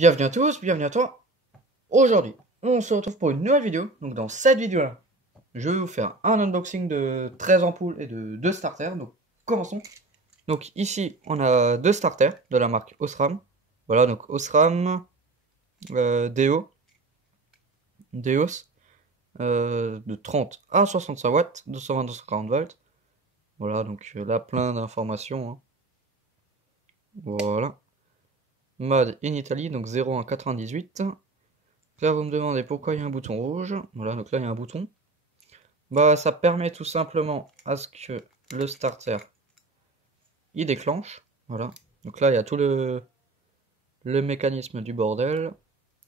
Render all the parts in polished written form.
Bienvenue à tous, bienvenue à toi. Aujourd'hui, on se retrouve pour une nouvelle vidéo. Donc dans cette vidéo-là, je vais vous faire un unboxing de 13 ampoules et de 2 starters. Donc commençons. Donc ici, on a 2 starters de la marque Osram. Voilà, donc Osram Deos de 30 à 65 watts, 220-240 volts. Voilà, donc là plein d'informations, hein. Voilà. Made in Italy, donc 0 à 98. Là, vous me demandez pourquoi il y a un bouton rouge. Voilà, donc là, il y a un bouton. Bah, ça permet tout simplement à ce que le starter il déclenche. Voilà. Donc là, il y a tout le mécanisme du bordel.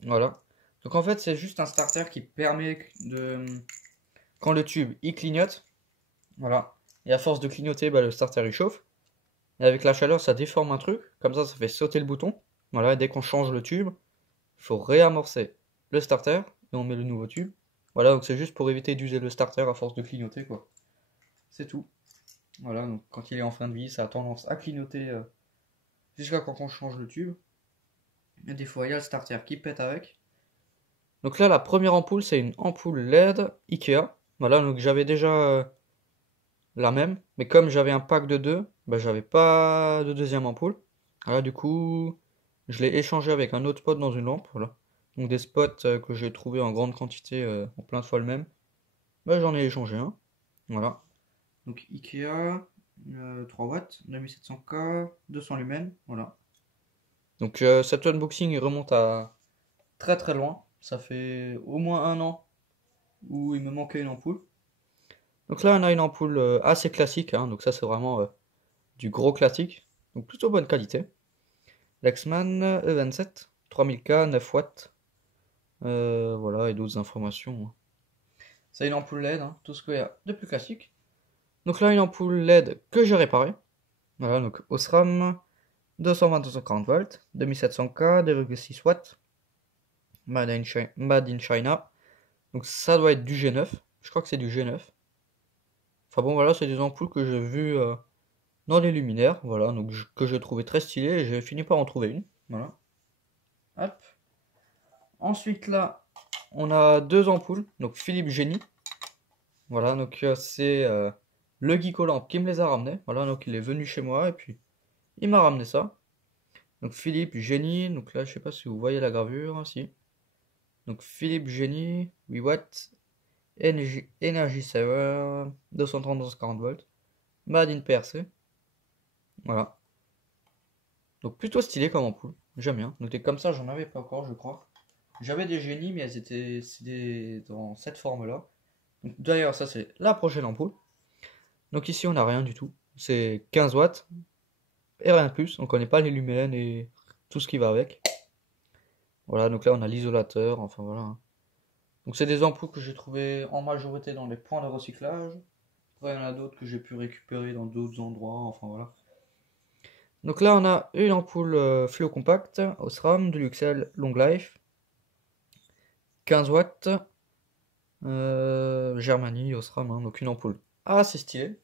Voilà. Donc en fait, c'est juste un starter qui permet de. Quand le tube il clignote, voilà. Et à force de clignoter, bah, le starter il chauffe. Et avec la chaleur, ça déforme un truc. Comme ça fait sauter le bouton. Voilà. Et dès qu'on change le tube, il faut réamorcer le starter. Et on met le nouveau tube. Voilà. Donc c'est juste pour éviter d'user le starter à force de clignoter, quoi. C'est tout. Voilà, donc quand il est en fin de vie, ça a tendance à clignoter jusqu'à quand on change le tube. Et des fois, il y a le starter qui pète avec. Donc là, la première ampoule, c'est une ampoule LED Ikea. Voilà, donc j'avais déjà la même. Mais comme j'avais un pack de deux, bah, j'avais pas de deuxième ampoule. Voilà, du coup, je l'ai échangé avec un autre spot dans une lampe. Voilà. Donc des spots que j'ai trouvé en grande quantité, en plein de fois le même. Bah, j'en ai échangé un. Voilà. Donc Ikea, 3 watts, 2700K, 200 lumens, voilà. Donc cet unboxing il remonte à très très loin. Ça fait au moins un an où il me manquait une ampoule. Donc là on a une ampoule assez classique, hein, donc ça c'est vraiment du gros classique. Donc plutôt bonne qualité. Lexman E27, 3000K, 9 watts. Voilà, et d'autres informations, hein. C'est une ampoule LED, hein, tout ce qu'il y a de plus classique. Donc là une ampoule LED que j'ai réparée. Voilà, donc Osram 220-240 volts, 2700K, 2,6 watts, Made in China. Donc ça doit être du G9. Je crois que c'est du G9. Enfin bon, voilà, c'est des ampoules que j'ai vues dans les luminaires. Voilà, donc que j'ai trouvé très stylé et j'ai fini par en trouver une. Voilà. Hop. Ensuite là, on a deux ampoules. Donc Philips Genie. Voilà, donc c'est le Geekolamp qui me les a ramenées. Voilà, donc il est venu chez moi et puis il m'a ramené ça. Donc Philips Genie. Donc là, je sais pas si vous voyez la gravure, hein, si. Donc Philips Genie, 8 watts, Energy Saver, 230-240 volts, Made in PRC. Voilà. Donc plutôt stylé comme ampoule, j'aime bien. Donc comme ça, j'en avais pas encore, je crois. J'avais des génies, mais elles étaient dans cette forme-là. D'ailleurs, ça c'est la prochaine ampoule. Donc ici, on n'a rien du tout. C'est 15 watts et rien de plus. On connaît pas les lumens et tout ce qui va avec. Voilà, donc là on a l'isolateur, enfin voilà, hein. Donc c'est des ampoules que j'ai trouvées en majorité dans les points de recyclage. Après il y en a d'autres que j'ai pu récupérer dans d'autres endroits, enfin voilà. Donc là on a une ampoule fluo compact Osram de Luxel Long Life. 15 watts. Germany Osram, hein, donc une ampoule assez stylée.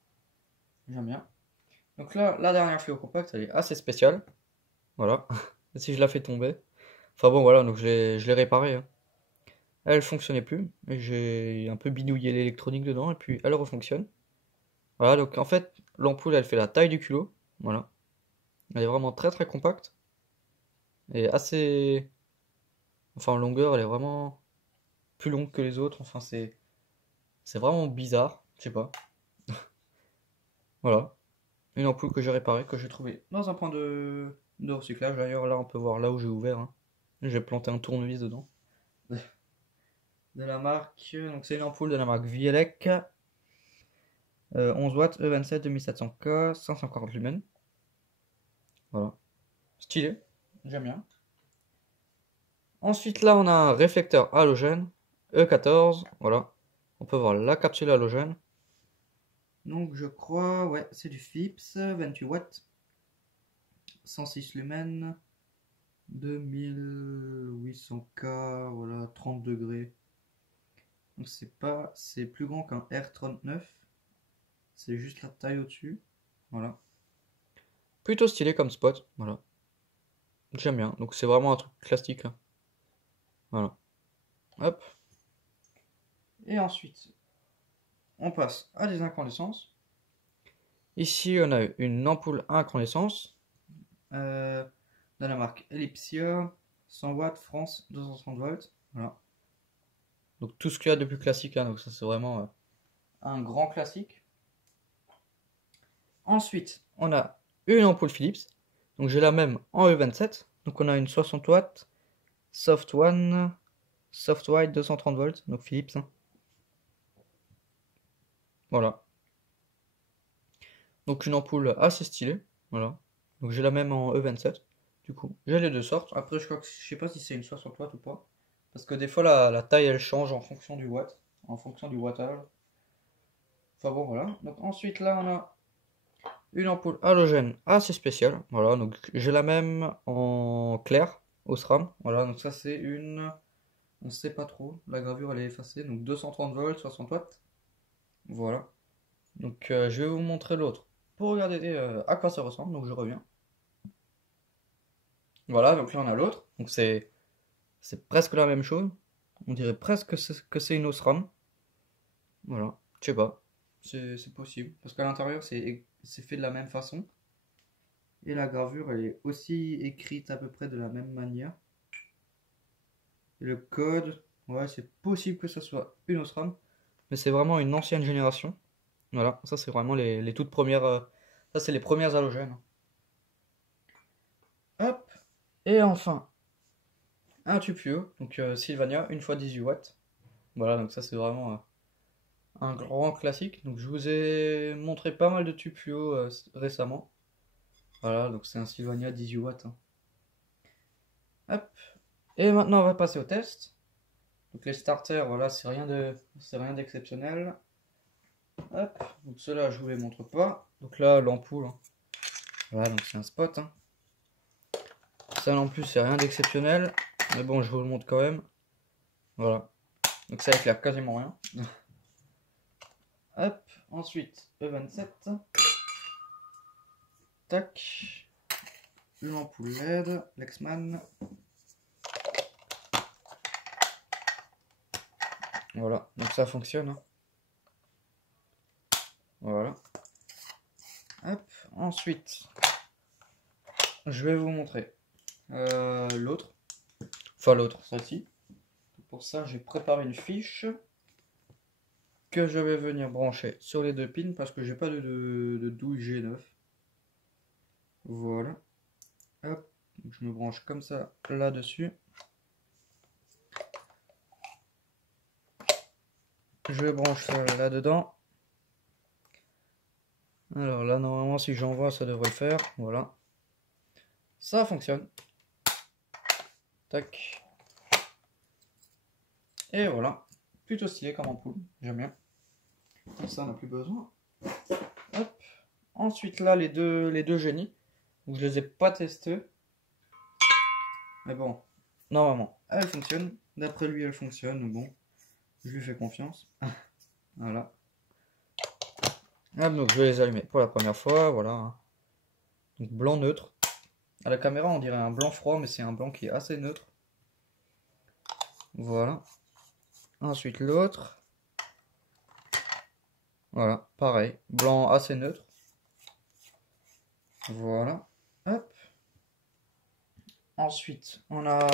J'aime bien. Donc là, la dernière fluo compact, elle est assez spéciale. Voilà. Si je la fais tomber. Enfin bon voilà, donc je l'ai réparée, hein. Elle fonctionnait plus. Et j'ai un peu bidouillé l'électronique dedans et puis elle refonctionne. Voilà, donc en fait, l'ampoule elle fait la taille du culot. Voilà. Elle est vraiment très très compacte. Et assez. Enfin, en longueur, elle est vraiment plus longue que les autres. Enfin, c'est vraiment bizarre. Je sais pas. Voilà. Une ampoule que j'ai réparée, que j'ai trouvée dans un point de recyclage. D'ailleurs, là, on peut voir là où j'ai ouvert, hein. J'ai planté un tournevis dedans. De la marque. Donc, c'est une ampoule de la marque Vielec. 11 watts, E27, 2700K, 150 lumens. Voilà. Stylé. J'aime bien. Ensuite, là, on a un réflecteur halogène. E14. Voilà. On peut voir la capsule halogène. Donc, je crois, ouais, c'est du Philips. 28 watts. 106 lumens. 2800K. Voilà, 30 degrés. Donc, c'est plus grand qu'un R39. C'est juste la taille au-dessus. Voilà. Plutôt stylé comme spot. Voilà. J'aime bien. Donc c'est vraiment un truc classique, hein. Voilà. Hop. Et ensuite, on passe à des incandescences. Ici, on a une ampoule à incandescence de la marque Ellipsia, 100 watts, France, 230 volts. Voilà. Donc tout ce qu'il y a de plus classique, hein. Donc ça c'est vraiment un grand classique. Ensuite, on a une ampoule Philips. Donc j'ai la même en E27. Donc on a une 60 watts, Soft One, Soft White 230 volts, donc Philips, hein. Voilà. Donc une ampoule assez stylée. Voilà. Donc j'ai la même en E27. Du coup, j'ai les deux sortes. Après, je sais pas si c'est une 60 watts ou pas. Parce que des fois, la taille elle change en fonction du watt. En fonction du wattage. Enfin bon, voilà. Donc ensuite, là, on a une ampoule halogène assez spéciale. Voilà. Donc j'ai la même en clair, au SRAM. Voilà. Donc ça, c'est une. On sait pas trop. La gravure, elle est effacée. Donc 230 volts, 60 watts. Voilà. Donc je vais vous montrer l'autre pour regarder à quoi ça ressemble. Donc je reviens. Voilà, donc là on a l'autre. Donc c'est presque la même chose. On dirait presque que c'est une Osram. Voilà, je sais pas. C'est possible. Parce qu'à l'intérieur c'est fait de la même façon. Et la gravure elle est aussi écrite à peu près de la même manière. Et le code, ouais, c'est possible que ce soit une Osram. Mais c'est vraiment une ancienne génération. Voilà, ça c'est vraiment les toutes premières. Ça c'est les premières halogènes. Hop. Et enfin, un tube fluo, donc Sylvania, une fois 18 watts. Voilà, donc ça c'est vraiment un grand classique. Donc je vous ai montré pas mal de tubes fluo récemment. Voilà, donc c'est un Sylvania 18 watts, hein. Hop. Et maintenant on va passer au test. Donc les starters, voilà, c'est rien d'exceptionnel. Hop. Donc ceux-là je vous les montre pas. Donc là l'ampoule, hein. Voilà, donc c'est un spot, hein. Ça non plus c'est rien d'exceptionnel. Mais bon, je vous le montre quand même. Voilà. Donc ça éclaire quasiment rien. Hop, ensuite E27. Tac. Une ampoule LED, Lexman. Voilà, donc ça fonctionne, hein. Voilà. Hop, ensuite, je vais vous montrer l'autre. Enfin l'autre, celle-ci. Pour ça, j'ai préparé une fiche que je vais venir brancher sur les deux pins parce que j'ai pas de douille G9. Voilà. Hop, donc je me branche comme ça là-dessus. Je branche ça là-dedans. Alors là, normalement, si j'envoie, ça devrait le faire. Voilà. Ça fonctionne. Tac. Et voilà. Plutôt stylé comme ampoule. J'aime bien. Comme ça, on n'a plus besoin. Hop. Ensuite, là, les deux génies. Donc, je les ai pas testés. Mais bon, normalement, elles fonctionnent. D'après lui, elles fonctionnent. Bon, je lui fais confiance. Voilà. Hop, donc, je vais les allumer pour la première fois. Voilà. Donc, blanc neutre. À la caméra, on dirait un blanc froid, mais c'est un blanc qui est assez neutre. Voilà. Ensuite, l'autre. Voilà, pareil. Blanc assez neutre. Voilà. Hop. Ensuite, on a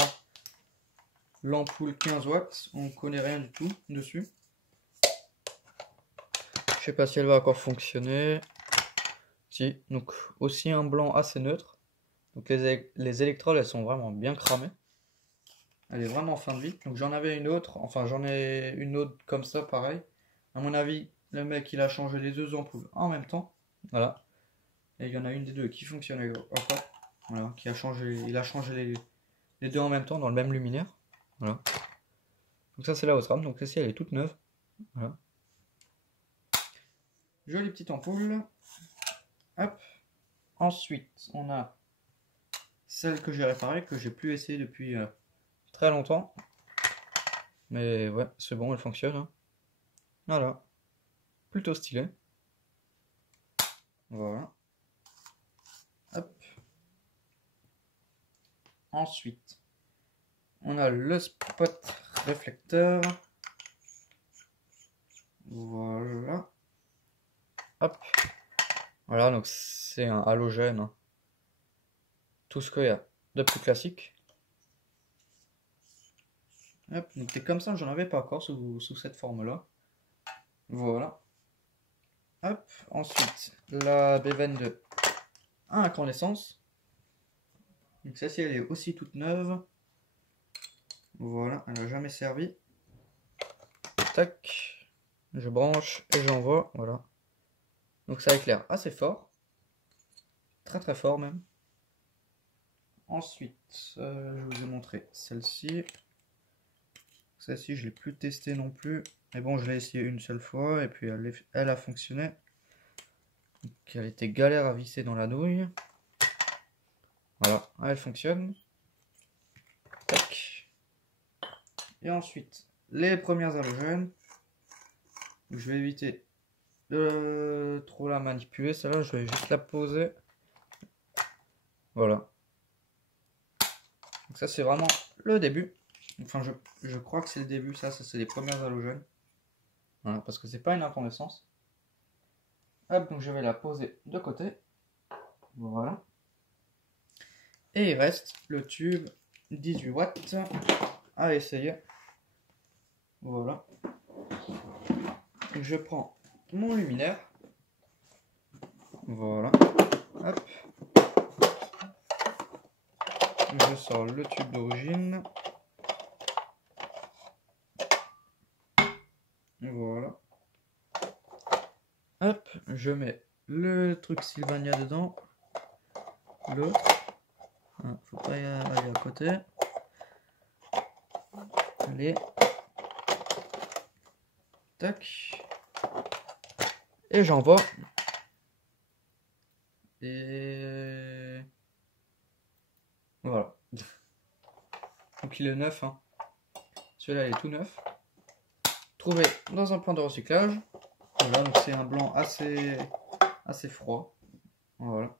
l'ampoule 15 watts. On ne connaît rien du tout dessus. Je sais pas si elle va encore fonctionner. Si, donc aussi un blanc assez neutre. Donc les électrodes, elles sont vraiment bien cramées. Elle est vraiment fin de vie. Donc j'en avais une autre. Enfin, j'en ai une autre comme ça, pareil. À mon avis, le mec, il a changé les deux ampoules en même temps. Voilà. Et il y en a une des deux qui fonctionnait encore. Voilà, il a changé les deux en même temps dans le même luminaire. Voilà. Donc ça c'est la Osram. Donc celle-ci elle est toute neuve. Voilà. Jolie petite ampoule. Hop. Ensuite on a celle que j'ai réparée, que j'ai plus essayé depuis très longtemps. Mais ouais, c'est bon, elle fonctionne, hein. Voilà. Plutôt stylé. Voilà. Hop. Ensuite, on a le spot réflecteur. Voilà. Hop. Voilà, donc c'est un halogène, hein. Tout ce qu'il y a de plus classique. Hop, donc c'est comme ça, j'en avais pas encore sous cette forme-là. Voilà. Hop, ensuite, la B22 à incandescence. Donc celle-ci, elle est aussi toute neuve. Voilà, elle n'a jamais servi. Tac, je branche et j'envoie, voilà. Donc ça éclaire assez fort. Très très fort même. Ensuite, je vous ai montré celle-ci. Celle-ci, je ne l'ai plus testée non plus. Mais bon, je l'ai essayé une seule fois et puis elle a fonctionné. Donc, elle était galère à visser dans la nouille. Voilà, elle fonctionne. Tac. Et ensuite, les premières halogènes. Je vais éviter de trop la manipuler. Celle-là, je vais juste la poser. Voilà. Donc ça, c'est vraiment le début. Enfin, je crois que c'est le début. Ça c'est les premières halogènes. Voilà, parce que c'est pas une incandescence. Hop, donc je vais la poser de côté. Voilà. Et il reste le tube 18 watts à essayer. Voilà. Je prends mon luminaire. Voilà. Hop. Je sors le tube d'origine. Voilà. Hop, je mets le truc Sylvania dedans. L'autre. Faut pas y aller à côté. Allez. Tac. Et j'envoie. Et voilà. Donc il est neuf, hein. Celui-là il est tout neuf. Trouvé dans un point de recyclage. Voilà, donc c'est un blanc assez froid. Voilà.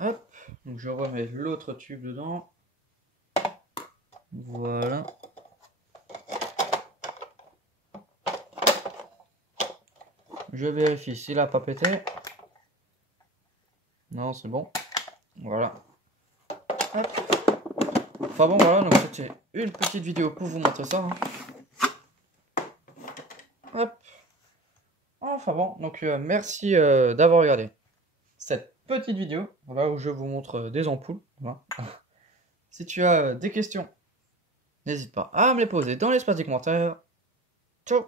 Hop, donc je remets l'autre tube dedans. Voilà. Je vérifie s'il n'a pas pété. Non, c'est bon. Voilà. Hop. Enfin bon, voilà, donc c'était une petite vidéo pour vous montrer ça, hein. Hop. Enfin bon, donc merci d'avoir regardé cette petite vidéo, voilà, où je vous montre des ampoules. Voilà. Si tu as des questions, n'hésite pas à me les poser dans l'espace des commentaires. Ciao!